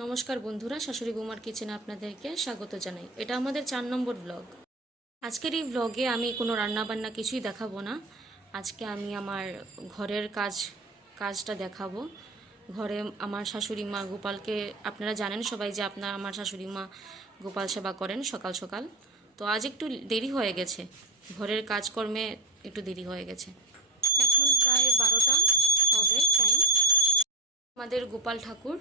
নমস্কার বন্ধুরা, শাশুড়ি বৌমার কিচেনে আপনাদেরকে স্বাগত জানাই। এটা আমাদের 4 নম্বর ব্লগ। আজকের এই ব্লগে আমি কোনো রান্নাবান্না কিছুই দেখাবো না। আজকে আমি আমার ঘরের কাজটা দেখাবো। ঘরে আমার শাশুড়ি মা গোপালকে, আপনারা জানেন সবাই যে আমার শাশুড়ি মা গোপাল সেবা করেন সকাল সকাল। তো আজ একটু দেরি হয়ে গেছে, ঘরের কাজকর্মে একটু দেরি হয়ে গেছে। এখন প্রায় 12টা হবে টাইম। আমাদের গোপাল ঠাকুর,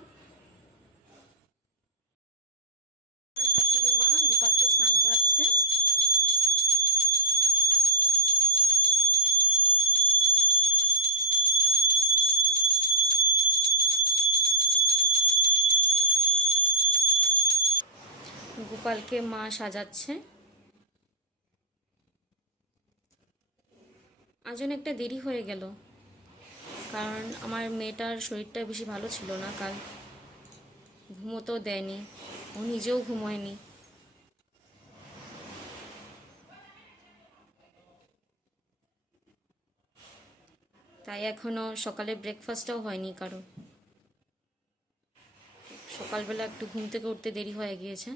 শাশুড়ি মা গোপালকে স্নান করাচ্ছে। গোপালকে মা সাজাচ্ছে। আজ অনেকটা দেরি হয়ে গেল, কারণ আমার মেয়েটার শরীরটা বেশি ভালো ছিল না। কাল ঘুমোতেও দেয়নি, ও নিজেও ঘুমোয়নি। তাই এখনও সকালে ব্রেকফাস্টও হয়নি কারো। সকালবেলা একটু ঘুম থেকে উঠতে দেরি হয়ে গিয়েছে।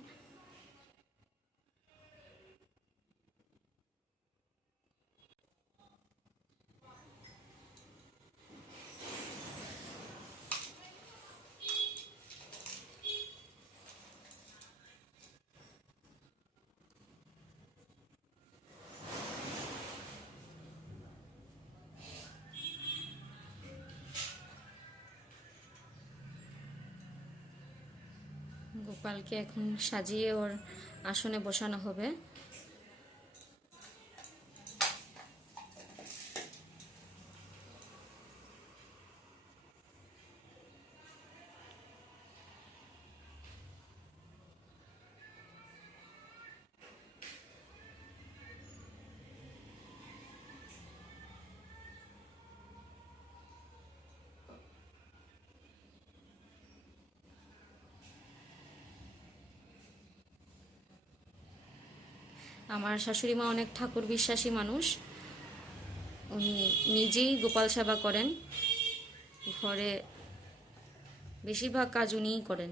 গোপালকে এখন সাজিয়ে ওর আসনে বসানো হবে। আমার শাশুড়ি মা অনেক ঠাকুর বিশ্বাসী মানুষ। উনি নিজেই গোপাল সেবা করেন। ঘরে বেশিরভাগ কাজ উনিই করেন।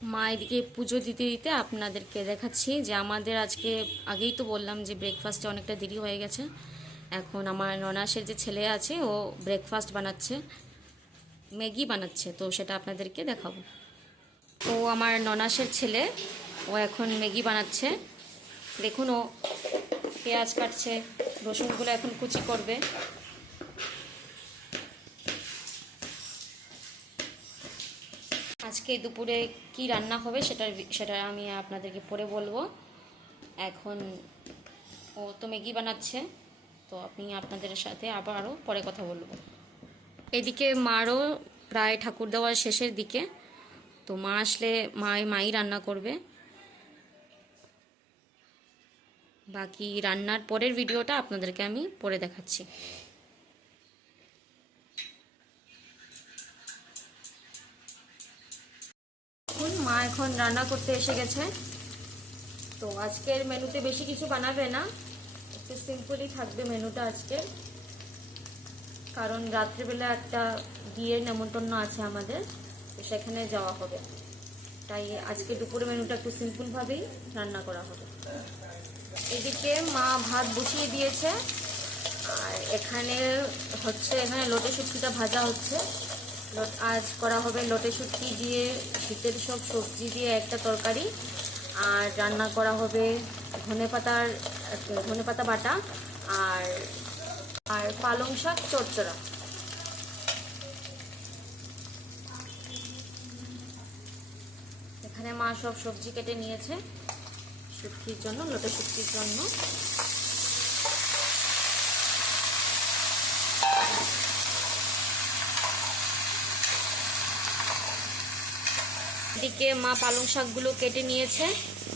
মা এদিকে পুজো দিতে দিতে আপনাদেরকে দেখাচ্ছি যে আমাদের আজকে, আগেই তো বললাম যে ব্রেকফাস্টে অনেকটা দেরি হয়ে গেছে। এখন আমার ননাসের যে ছেলে আছে ও ব্রেকফাস্ট বানাচ্ছে, ম্যাগি বানাচ্ছে, তো সেটা আপনাদেরকে দেখাবো। ও আমার ননাসের ছেলে, ও এখন ম্যাগি বানাচ্ছে। দেখুন, ও পেঁয়াজ কাটছে, রসুনগুলো এখন কুচি করবে। আজকে দুপুরে কি রান্না হবে সেটা আমি আপনাদেরকে পরে বলবো। এখন ও তো ম্যাগি বানাচ্ছে, তো আপনাদের সাথে আরও পরে কথা বলবো। এদিকে মারও প্রায় ঠাকুর দেওয়ার শেষের দিকে, তো মা আসলে মাই রান্না করবে। বাকি রান্নার পরের ভিডিওটা আপনাদেরকে আমি পরে দেখাচ্ছি। মা এখন রান্না করতে এসে গেছে। তো আজকের মেনুতে বেশি কিছু বানাবে না, একটু সিম্পলই থাকবে মেনুটা আজকে, কারণ রাত্রিবেলা একটা বিয়ের নেমন্তন্ন আছে আমাদের, তো সেখানে যাওয়া হবে। তাই আজকে দুপুরের মেনুটা একটু সিম্পলভাবেই রান্না করা হবে। এদিকে মা ভাত বসিয়ে দিয়েছে, আর এখানে লোটে শুটকিটা ভাজা হচ্ছে। আজ করা হবে লোটে শুটকি দিয়ে, শীতের সব সবজি দিয়ে একটা তরকারি, আর রান্না করা হবে ধনেপাতা বাটা আর আর পালং শাক চচ্চড়া। এখানে মা সব সবজি কেটে নিয়েছে শুটকির জন্য, লোটে শুটকির জন্য। এদিকে মা পালং শাকগুলো কেটে নিয়েছে,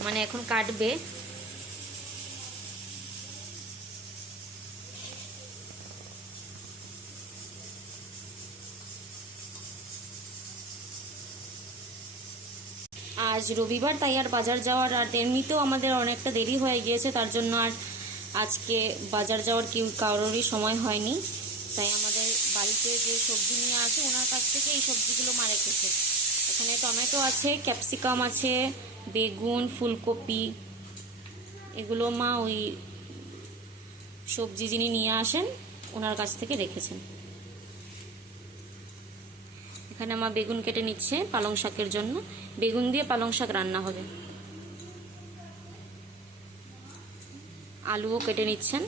মানে এখন কাটবে। আজ রবিবার, তাই আর বাজার যাওয়ার, আর এমনিতেও আমাদের অনেকটা দেরি হয়ে গিয়েছে, তার জন্য আর আজকে বাজার যাওয়ার কারোরই সময় হয়নি। তাই আমাদের বাড়িতে যে সবজি নিয়ে আসে ওনার কাছ থেকে এই সবজিগুলো মা রেখেছে। এখানে টমেটো আছে, ক্যাপসিকাম আছে, বেগুন, ফুলকপি, এগুলো মা ওই সবজি যিনি নিয়ে আসেন ওনার কাছ থেকে রেখেছেন। এখানে মা বেগুন কেটে নিচ্ছে পালং শাকের জন্য। বেগুন দিয়ে পালং শাক রান্না হবে। আলুও কেটে নিচ্ছেন।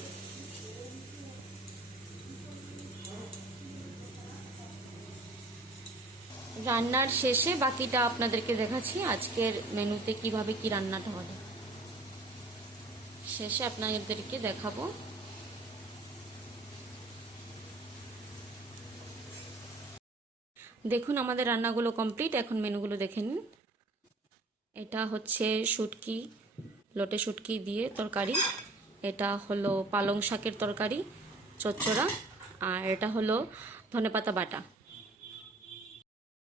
রান্নার শেষে বাকিটা আপনাদেরকে দেখাচ্ছি, আজকের মেনুতে কিভাবে কি রান্নাটা হবে শেষে আপনাদেরকে দেখাবো। দেখুন আমাদের রান্নাগুলো কমপ্লিট, এখন মেনুগুলো দেখে নিন। এটা হচ্ছে শুটকি, লোটে শুটকি দিয়ে তরকারি। এটা হলো পালং শাকের তরকারি চচ্চড়া, আর এটা হলো ধনেপাতা বাটা।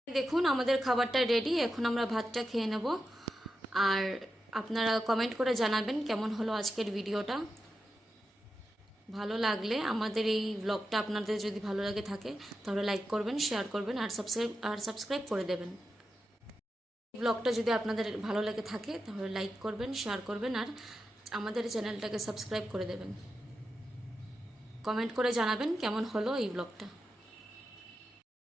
দেখুন আমাদের খাবারটা রেডি, এখন আমরা ভাতটা খেয়ে নেব। আর আপনারা কমেন্ট করে জানাবেন কেমন হলো আজকের ভিডিওটা। ভালো লাগলে আমাদের এই ব্লগটা আপনাদের যদি ভালো লাগে থাকে তাহলে লাইক করবেন, শেয়ার করবেন আর সাবস্ক্রাইব করে দেবেন। ব্লগটা যদি আপনাদের ভালো লাগে থাকে তাহলে লাইক করবেন, শেয়ার করবেন আর আমাদের চ্যানেলটাকে সাবস্ক্রাইব করে দেবেন। কমেন্ট করে জানাবেন কেমন হলো এই ব্লগটা।